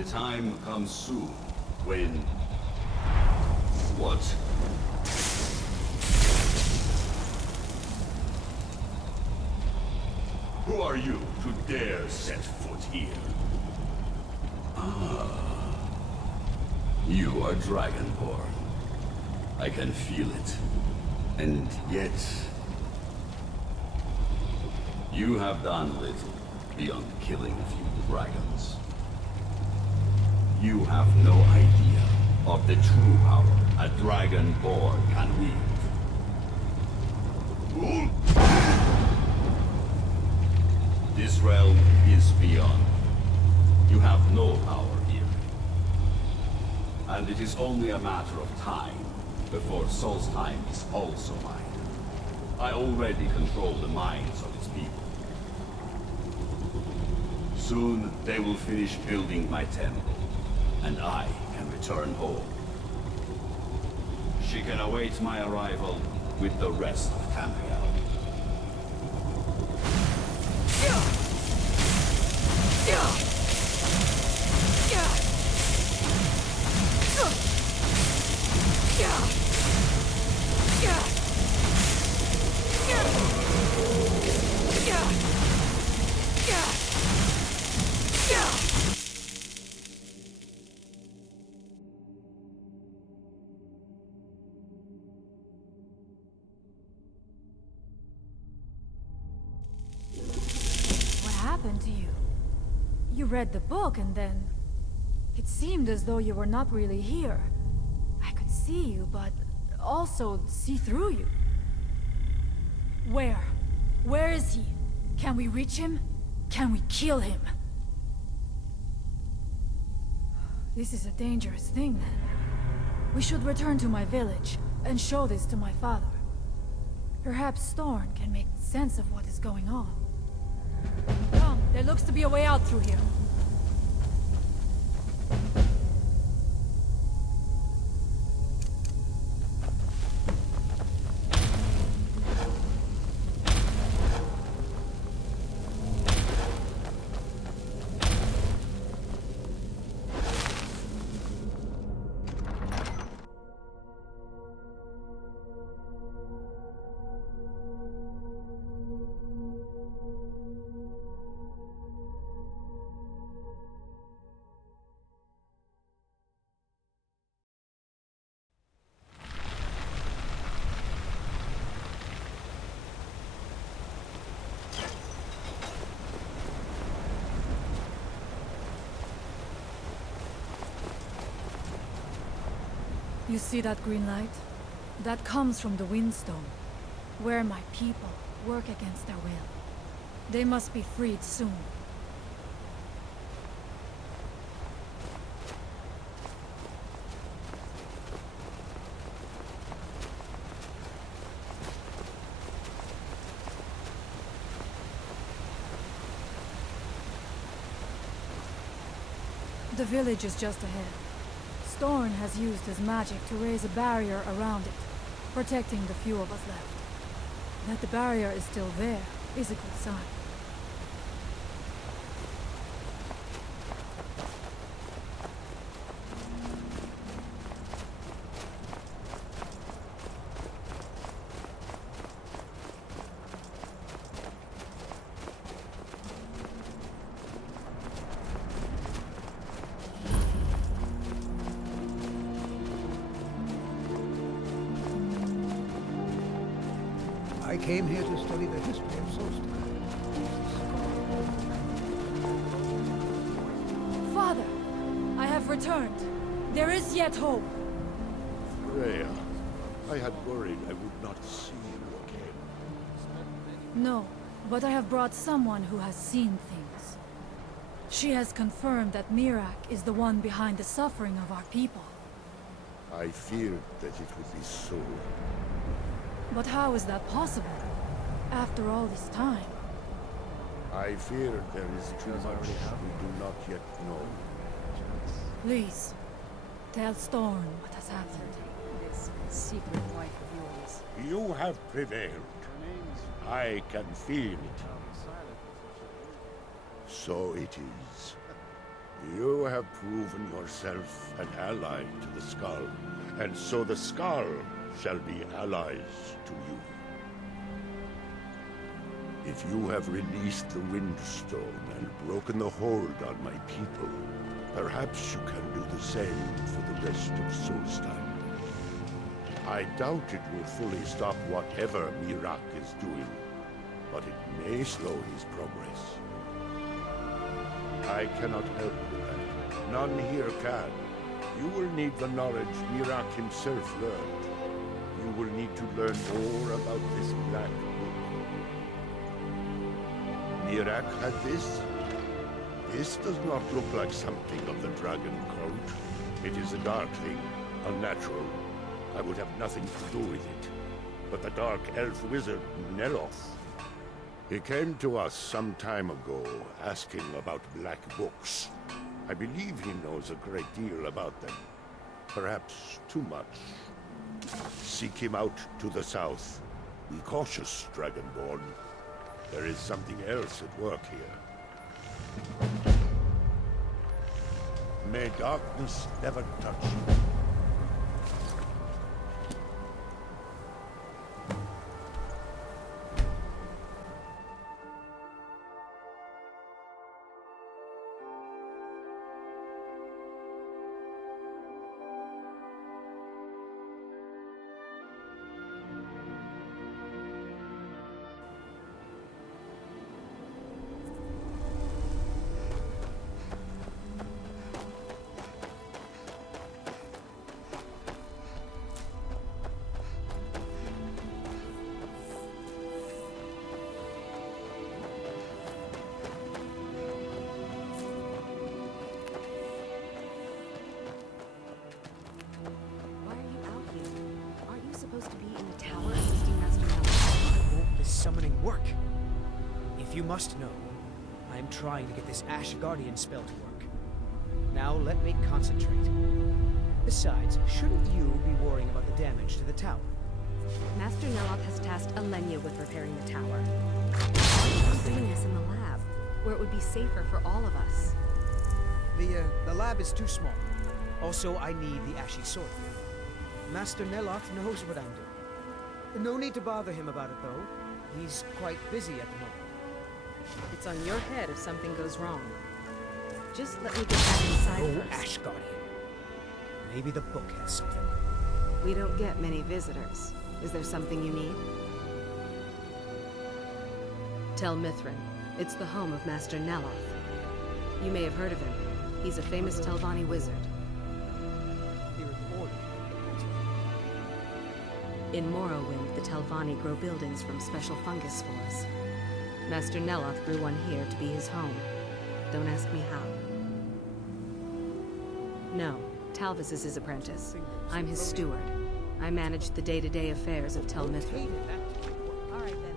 The time comes soon when... What? Who are you to dare set foot here? Ah. You are Dragonborn. I can feel it. And yet... You have done little beyond killing a few dragons. You have no idea of the true power a Dragonborn can wield. This realm is beyond. You have no power here. And it is only a matter of time before Solstheim is also mine. I already control the minds of its people. Soon they will finish building my temple, and I can return home. She can await my arrival with the rest of Tamriel. What happened to you? You read the book and then... It seemed as though you were not really here. I could see you, but also see through you. Where? Where is he? Can we reach him? Can we kill him? This is a dangerous thing, then. We should return to my village and show this to my father. Perhaps Thorn can make sense of what is going on. Come, there looks to be a way out through here. You see that green light? That comes from the Windstone, where my people work against their will. They must be freed soon. The village is just ahead. Storn has used his magic to raise a barrier around it, protecting the few of us left. That the barrier is still there is a good sign. I came here to study the history of Solstheim. Father, I have returned. There is yet hope. Freya, I had worried I would not see you again. No, but I have brought someone who has seen things. She has confirmed that Mirak is the one behind the suffering of our people. I feared that it would be so. But how is that possible? After all this time? I fear there is too much we do not yet know. Please, tell Storm what has happened. This secret wife of yours. You have prevailed. I can feel it. So it is. You have proven yourself an ally to the Skull, and so the Skull shall be allies to you. If you have released the Windstone and broken the hold on my people, perhaps you can do the same for the rest of Solstheim. I doubt it will fully stop whatever Miraak is doing, but it may slow his progress. I cannot help with that. None here can. You will need the knowledge Miraak himself learned. You will need to learn more about this Black Book. Miraak had this? This does not look like something of the Dragon Cult. It is a dark thing, unnatural. I would have nothing to do with it. But the Dark Elf Wizard, Neloth, he came to us some time ago, asking about Black Books. I believe he knows a great deal about them. Perhaps too much. Seek him out to the south. Be cautious, Dragonborn. There is something else at work here. May darkness never touch you. Summoning work. If you must know, I am trying to get this Ash Guardian spell to work. Now let me concentrate. Besides, shouldn't you be worrying about the damage to the tower? Master Neloth has tasked Alenia with repairing the tower. Why are you doing this in the lab, where it would be safer for all of us? The lab is too small. Also, I need the Ashy Sword. Master Neloth knows what I'm doing. No need to bother him about it, though. He's quite busy at the moment. It's on your head if something goes wrong. Just let me get back inside first. Ash Guardian. Maybe the book has something. We don't get many visitors. Is there something you need? Tel Mithrin. It's the home of Master Neloth. You may have heard of him. He's a famous Telvanni wizard. In Morrowind, the Telvanni grow buildings from special fungus spores. Master Neloth grew one here to be his home. Don't ask me how. No, Talvis is his apprentice. I'm his steward. I manage the day-to-day affairs of Tel Mithrin. All right, then.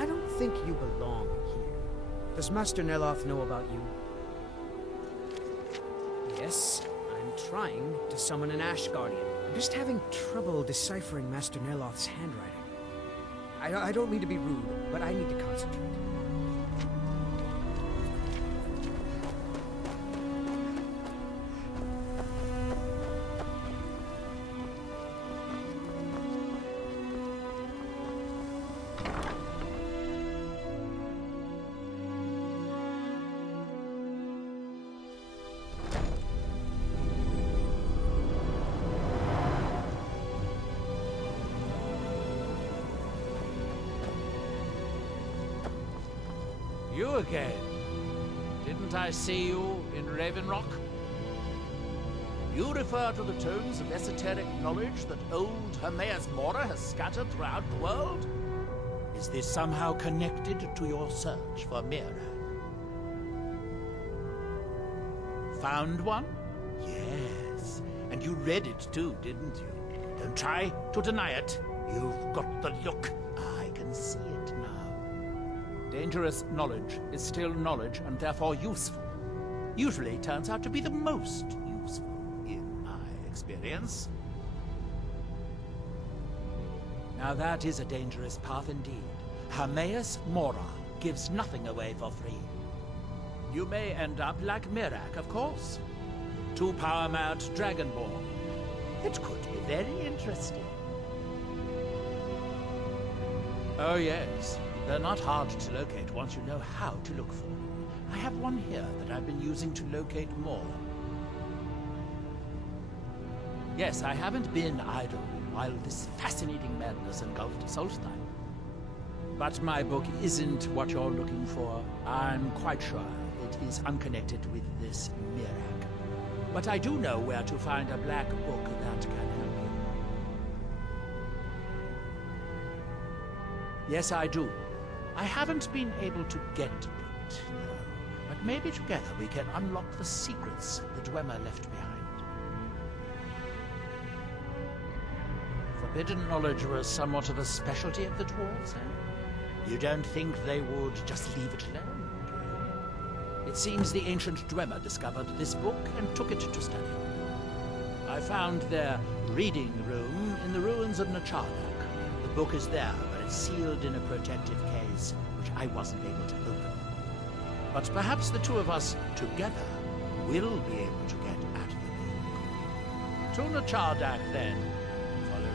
I don't think you belong here. Does Master Neloth know about you? Yes. Trying to summon an Ash Guardian. I'm just having trouble deciphering Master Neloth's handwriting. I don't mean to be rude, but I need to concentrate. You again? Didn't I see you in Raven Rock? You refer to the tomes of esoteric knowledge that old Hermaeus Mora has scattered throughout the world? Is this somehow connected to your search for Mira? Found one? Yes. And you read it too, didn't you? Don't try to deny it. You've got the look. I can see it now. Dangerous knowledge is still knowledge and therefore useful. Usually turns out to be the most useful, in my experience. Now that is a dangerous path indeed. Hermaeus Mora gives nothing away for free. You may end up like Mirak, of course. 2-power-mad Dragonborn. It could be very interesting. Oh yes, they're not hard to locate once you know how to look for them. I have one here that I've been using to locate more. Yes, I haven't been idle while this fascinating madness engulfed Solstheim. But my book isn't what you're looking for. I'm quite sure it is unconnected with this Mirak. But I do know where to find a black book that can help you. Yes, I do. I haven't been able to get to it, no. But maybe together we can unlock the secrets the Dwemer left behind. Forbidden knowledge was somewhat of a specialty of the dwarves, eh? You don't think they would just leave it alone, do you? It seems the ancient Dwemer discovered this book and took it to study. I found their reading room in the ruins of Nachardak. The book is there, but it's sealed in a protective case, which I wasn't able to open. But perhaps the two of us, together, will be able to get at the book. To Nachardak, then. Follow me.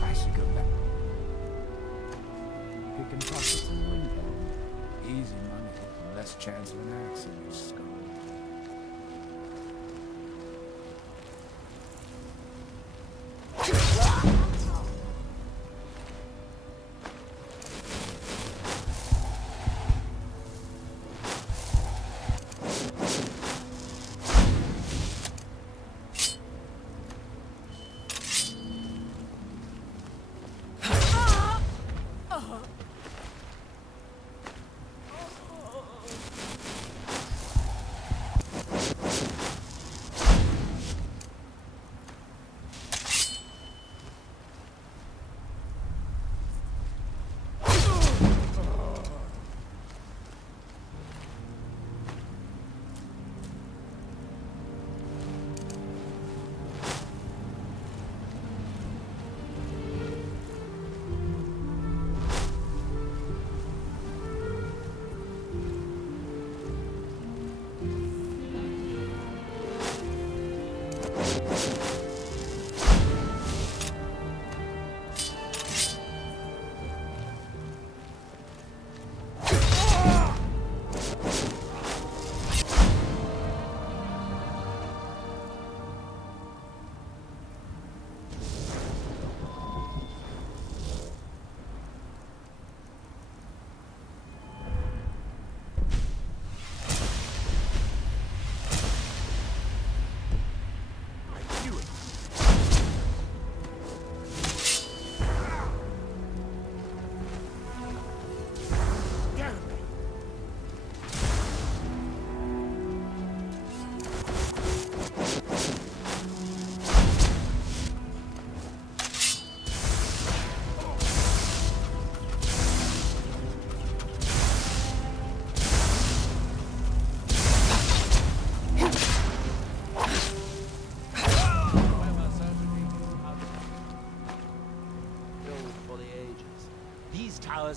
I should go back. Picking pockets and window. Easy money, less chance of an accident, skull.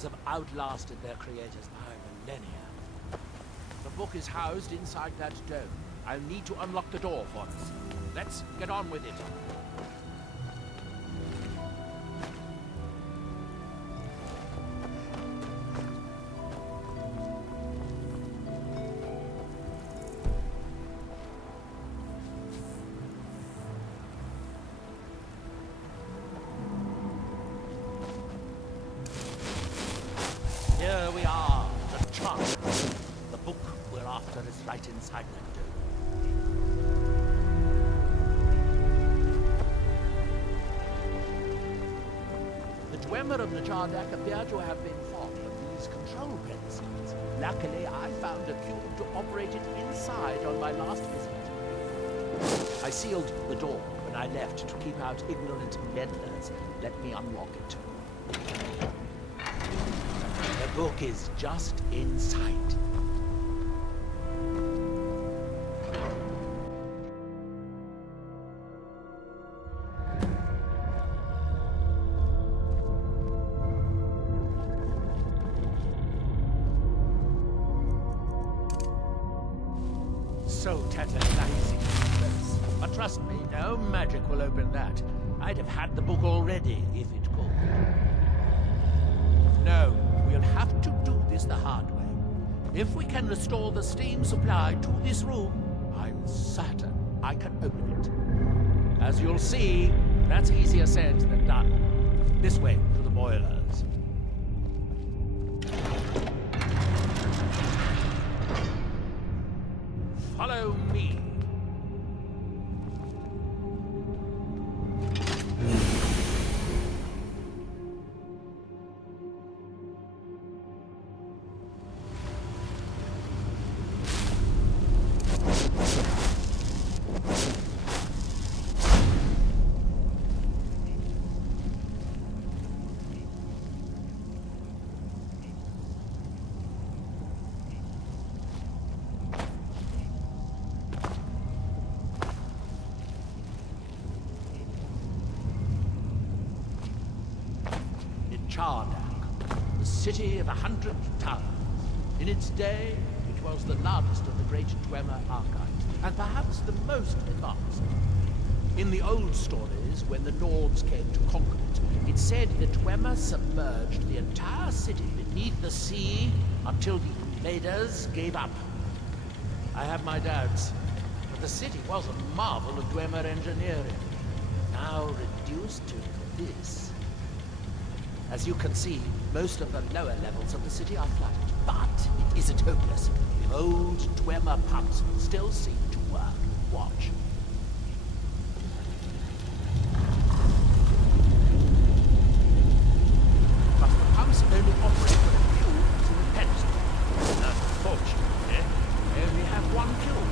Dwellers have outlasted their creators by millennia. The book is housed inside that dome. I'll need to unlock the door for us. Let's get on with it. Here we are, the chart. The book we're after is right inside that dome. The Dwemer of Nachardak appear to have been fond of these control premises. Luckily, I found a cube to operate it inside on my last visit. I sealed the door when I left to keep out ignorant meddlers. Let me unlock it. The book is just in sight. So tantalizing, this. But trust me, no magic will open that. I'd have had the book already if it could. No, we'll have to do this the hard way. If we can restore the steam supply to this room, I'm certain I can open it. As you'll see, that's easier said than done. This way to the boilers. Follow me. Nachardak, the city of 100 towers. In its day, it was the largest of the great Dwemer archives, and perhaps the most advanced. In the old stories, when the Nords came to conquer it, it said the Dwemer submerged the entire city beneath the sea until the invaders gave up. I have my doubts, but the city was a marvel of Dwemer engineering, now reduced to this. As you can see, most of the lower levels of the city are flooded, but it isn't hopeless. The old Dwemer pumps still seem to work. Watch. But the pumps only operate when a cube is in the pedestal. Unfortunately, they only have one cube.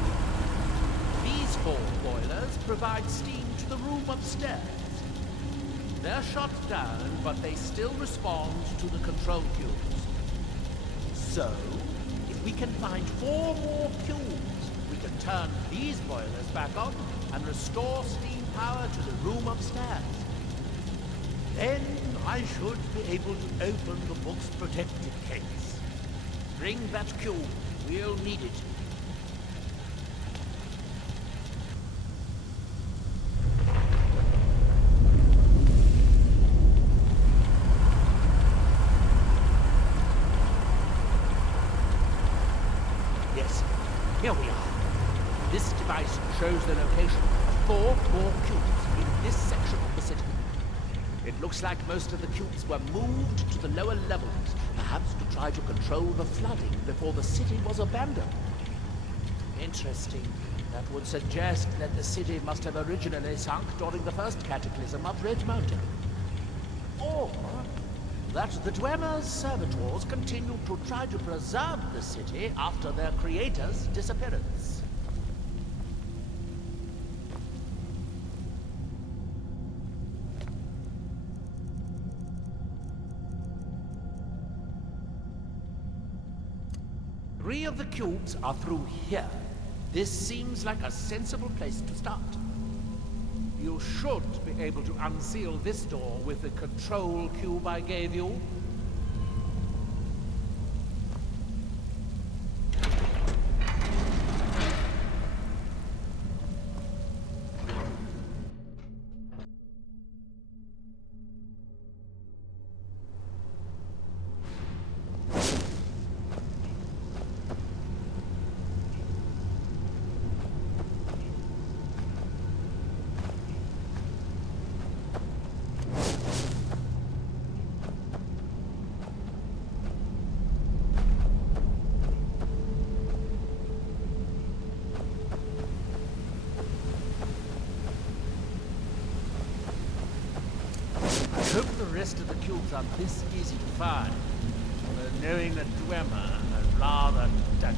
These 4 boilers provide steam to the room upstairs. They're shut down, but they still respond to the control cubes. So, if we can find 4 more cubes, we can turn these boilers back on and restore steam power to the room upstairs. Then I should be able to open the book's protected case. Bring that cube. We'll need it. Yes, here we are. This device shows the location of 4 more cubes in this section of the city. It looks like most of the cubes were moved to the lower levels, perhaps to try to control the flooding before the city was abandoned. Interesting. That would suggest that the city must have originally sunk during the first cataclysm of Red Mountain. Or that the Dwemer's servitors continued to try to preserve the city after their creator's disappearance. Three of the cubes are through here. This seems like a sensible place to start. You should be able to unseal this door with the control cube I gave you. rest of the cubes are this easy to find, although knowing that Dwemer has rather done